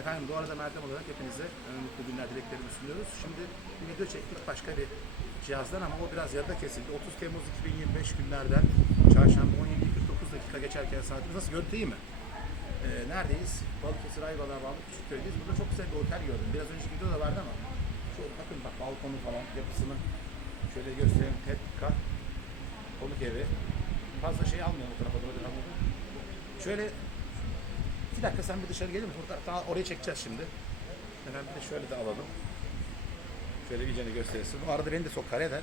Efendim bu arada Meltem olarak hepinize e, mutlu günler dileklerimi sunuyoruz. Şimdi bir video çektik başka bir cihazdan ama o biraz yarıda kesildi. 30 Temmuz 2025 günlerden çarşamba 17.49 dakika geçerken saatimiz nasıl görüntü iyi mi? Ee, neredeyiz? Balıkesir Ayvalık'a bağlı Küçükköy'deyiz. Burada çok güzel bir otel gördüm. Biraz önceki videoda vardı ama şöyle bakın bak balkonu falan yapısını şöyle göstereyim. Tetka konuk evi. Fazla şey almıyorum bu tarafa doğru. Şöyle iki dakika sen bir dışarı gelir misin? Daha oraya çekeceğiz şimdi. Efendim bir de şöyle de alalım. Şöyle canı gösterirsin. Bu arada beni de sok kare eder.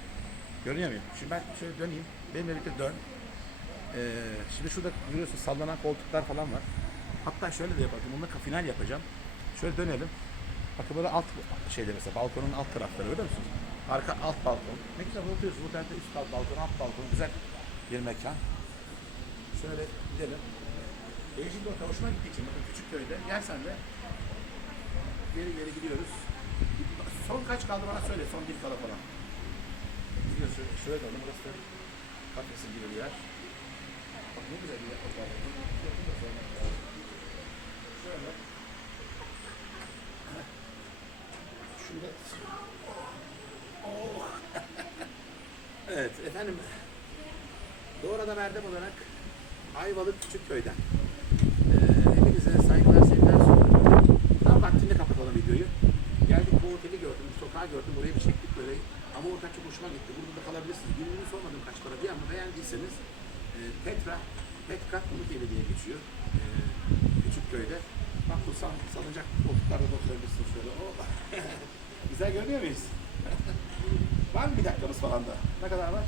Görünüyor muyum? Şimdi ben şöyle döneyim. Benimle birlikte dön. Ee, şimdi şurada görüyorsun sallanan koltuklar falan var. Hatta şöyle de yapalım. Bununla final yapacağım. Şöyle dönelim. Bakın böyle alt şeyde mesela balkonun alt tarafları görüyor musunuz? Arka alt balkon. Ne güzel oturuyoruz. Bu tarafta üst alt balkon, alt balkon. Güzel bir mekan. Şöyle gidelim. Benim o hoşuma gittiği için bakın küçük köyde. Gel sen de. Geri geri gidiyoruz. Son kaç kaldı bana söyle. Son bir kala falan. Gidiyoruz şöyle, kaldı. Burası da kafesi gibi bir yer. Bak ne güzel bir yer. Şöyle. Şurada. Oh. evet efendim. Doğrudan Erdem olarak Ayvalık Küçükköy'den. Hepinize saygılar, sevgiler sunuyorum. Tam vaktinde kapatalım videoyu. Geldik bu oteli gördüm, bu sokağı gördüm, burayı bir çektik böyle. Ama otel çok hoşuma gitti. Burada da kalabilirsiniz. Günlüğünü sormadım kaç para diye ama beğendiyseniz e, Petra, Petka Konuk Evi diye geçiyor. E, Küçükköy'de. Bak bu sal, salıncak koltuklarda da oturabilirsiniz şöyle. Oh. Güzel görünüyor muyuz? var mı bir dakikamız falan da? Ne kadar var?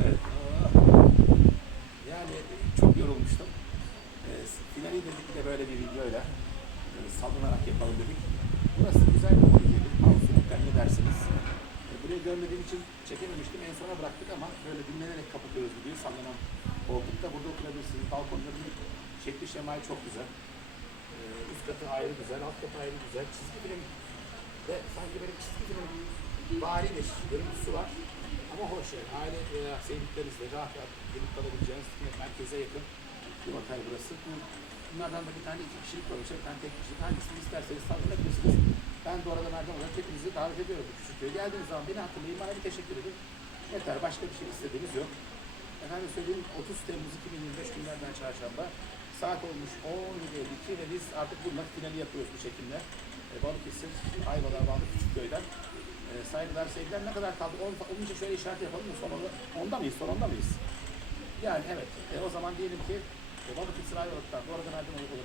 Evet. Oh. Yani çok yorulmuştum. E, dedik de böyle bir videoyla e, sallanarak yapalım dedik. Burası güzel bir oyun yeri. Pansunikten ne dersiniz? E, burayı görmediğim için çekememiştim. En sona bıraktık ama böyle dinlenerek kapatıyoruz videoyu. Sallanan koltukta burada oturabilirsiniz. Balkonların şekli şemali çok güzel. E, üst katı ayrı güzel, alt katı ayrı güzel. Çizgi film ve sanki böyle çizgi film bari bir görüntüsü var. Ama hoş yani. Aile veya sevdiklerinizle rahat rahat gelip kalabileceğiniz merkeze yakın bir otel burası. Bunlardan da bir tane iki kişilik olacak, bir tane tek kişilik. Hangisini isterseniz tanıyabilirsiniz. Ben de orada nereden olarak hepinizi davet ediyorum küçük köye. Geldiğiniz zaman beni hatırlayın, bana bir teşekkür edin. Yeter, başka bir şey istediğimiz yok. Efendim söyleyeyim 30 Temmuz 2025 günlerden çarşamba. Saat olmuş 17.52 ve biz artık bununla finali yapıyoruz bu çekimle. E, Balıkesir, Ayvalık'a bağlı Küçükköy'den. E, saygılar, sevgiler ne kadar kaldı? Onun, onun için şöyle işaret yapalım mı? Sonunda, onda mıyız? Sonunda mıyız? Yani evet. E, o zaman diyelim ki e, Balıkesir Ayvalık'tan bu arada nereden olarak